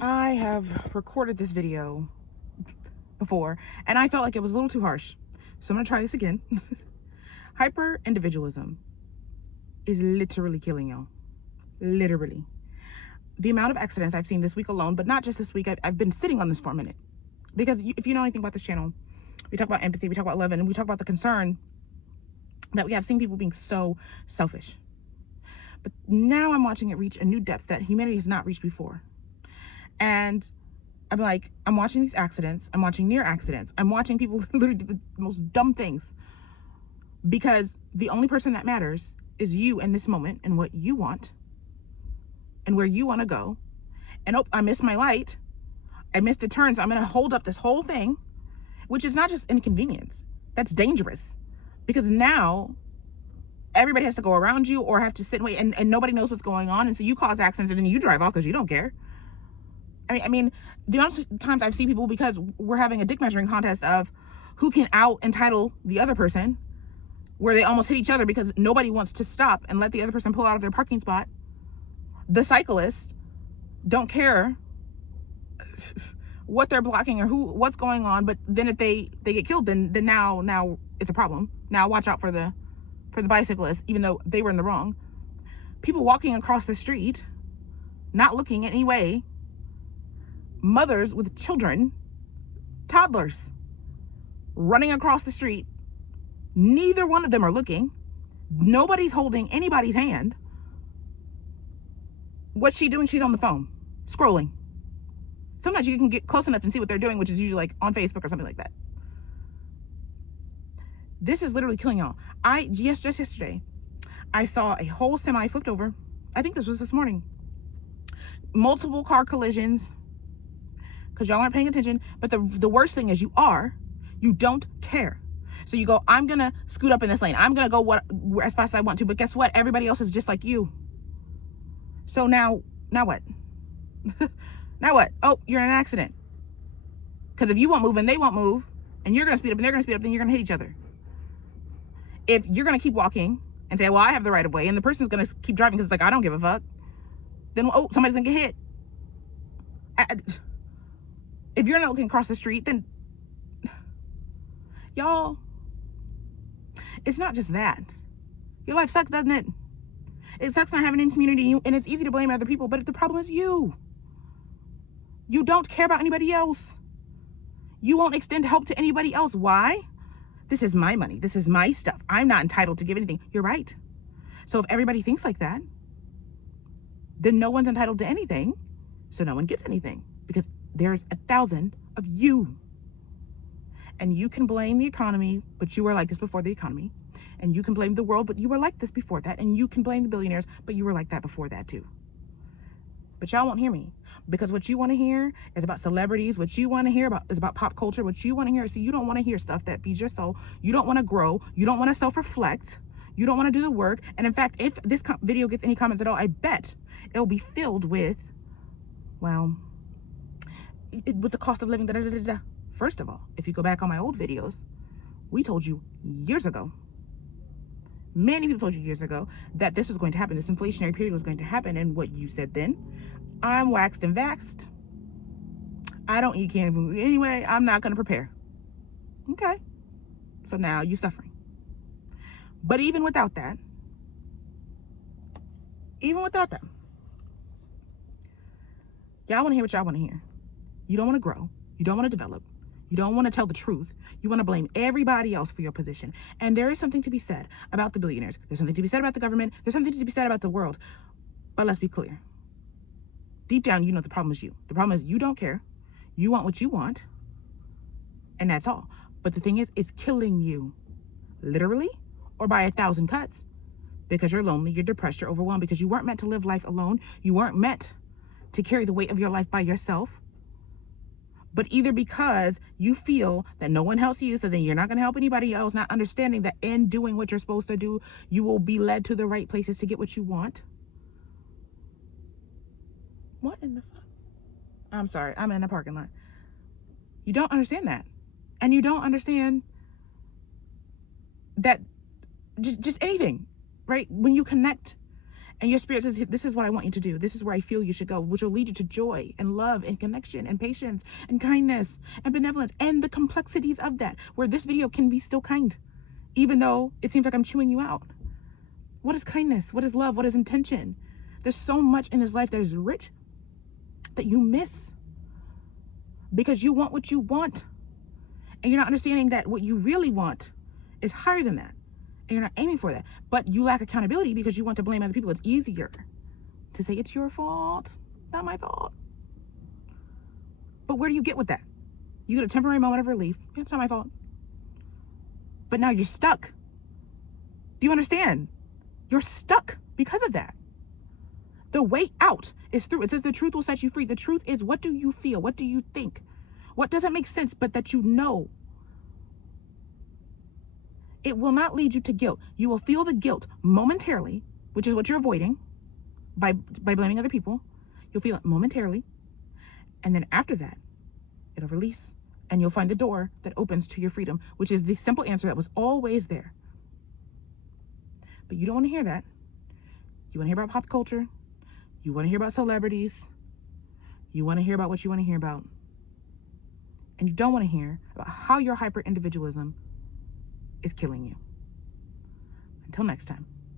I have recorded this video before and I felt like it was a little too harsh. So I'm gonna try this again. Hyper individualism is literally killing y'all. Literally. The amount of accidents I've seen this week alone, but not just this week, I've been sitting on this for a minute. Because if you know anything about this channel, we talk about empathy, we talk about love, and we talk about the concern that we have seen people being so selfish. But now I'm watching it reach a new depth that humanity has not reached before. And I'm like, I'm watching these accidents. I'm watching near accidents. I'm watching people literally do the most dumb things because the only person that matters is you in this moment and what you want and where you want to go. And oh, I missed my light. I missed a turn. So I'm going to hold up this whole thing, which is not just inconvenience. That's dangerous because now everybody has to go around you or have to sit and wait and nobody knows what's going on. And so you cause accidents and then you drive off because you don't care. I mean, the amount of times I've seen people, because we're having a dick measuring contest of who can out entitle the other person, where they almost hit each other because nobody wants to stop and let the other person pull out of their parking spot. The cyclists don't care what they're blocking or what's going on, but then if they get killed, then now it's a problem. Now watch out for the bicyclists, even though they were in the wrong. People walking across the street, not looking any way. Mothers with children, toddlers, running across the street. Neither one of them are looking. Nobody's holding anybody's hand. What's she doing? She's on the phone, scrolling. Sometimes you can get close enough and see what they're doing, which is usually like on Facebook or something like that. This is literally killing y'all. Just yesterday, I saw a whole semi flipped over. I think this was this morning. Multiple car collisions, because y'all aren't paying attention. But the worst thing is you don't care. So you go, I'm gonna scoot up in this lane, I'm gonna go as fast as I want to, but guess what, everybody else is just like you. So now what? Now what? Oh, you're in an accident, because if you won't move and they won't move, and you're gonna speed up and they're gonna speed up, then you're gonna hit each other. If you're gonna keep walking and say, well, I have the right of way, and the person's gonna keep driving because it's like, I don't give a fuck, then oh, somebody's gonna get hit. If you're not looking across the street, then y'all, it's not just that. Your life sucks, doesn't it? It sucks not having any community, and it's easy to blame other people, but the problem is you. You don't care about anybody else. You won't extend help to anybody else. Why? This is my money. This is my stuff. I'm not entitled to give anything. You're right. So if everybody thinks like that, then no one's entitled to anything, so no one gets anything, because there's 1,000 of you. And you can blame the economy, but you were like this before the economy. And you can blame the world, but you were like this before that. And you can blame the billionaires, but you were like that before that too. But y'all won't hear me, because what you want to hear is about celebrities. What you want to hear about is about pop culture. What you want to hear, see, you don't want to hear stuff that feeds your soul. You don't want to grow. You don't want to self-reflect. You don't want to do the work. And in fact, if this video gets any comments at all, I bet it'll be filled with, well, with the cost of living, da, da, da, da. First of all, if you go back on my old videos, we told you years ago, many people told you years ago, that this was going to happen. This inflationary period was going to happen. And what you said then, I'm waxed and vaxxed. I don't eat canned food anyway. I'm not going to prepare. Okay. So now you're suffering. But even without that, y'all want to hear what y'all want to hear. You don't want to grow. You don't want to develop. You don't want to tell the truth. You want to blame everybody else for your position. And there is something to be said about the billionaires. There's something to be said about the government. There's something to be said about the world. But let's be clear. Deep down, you know the problem is you. The problem is you don't care. You want what you want. And that's all. But the thing is, it's killing you. Literally or by 1,000 cuts. Because you're lonely, you're depressed, you're overwhelmed. Because you weren't meant to live life alone. You weren't meant to carry the weight of your life by yourself. But either because you feel that no one helps you, so then you're not going to help anybody else, not understanding that in doing what you're supposed to do, you will be led to the right places to get what you want. What in the fuck? I'm sorry, I'm in a parking lot. You don't understand that. And you don't understand that just anything, right? When you connect And your spirit says, this is what I want you to do. This is where I feel you should go, which will lead you to joy and love and connection and patience and kindness and benevolence and the complexities of that, where this video can be still kind, even though it seems like I'm chewing you out. What is kindness? What is love? What is intention? There's so much in this life that is rich that you miss because you want what you want. And you're not understanding that what you really want is higher than that. And you're not aiming for that. But you lack accountability because you want to blame other people. It's easier to say it's your fault, not my fault. But where do you get with that? You get a temporary moment of relief. Yeah, it's not my fault. But now you're stuck. Do you understand? You're stuck because of that. The way out is through. It says the truth will set you free. The truth is, what do you feel? What do you think? What doesn't make sense, but that you know? It will not lead you to guilt. You will feel the guilt momentarily, which is what you're avoiding by blaming other people. You'll feel it momentarily. And then after that, it'll release. And you'll find the door that opens to your freedom, which is the simple answer that was always there. But you don't want to hear that. You want to hear about pop culture. You want to hear about celebrities. You want to hear about what you want to hear about. And you don't want to hear about how your hyper individualism is killing you. Until next time.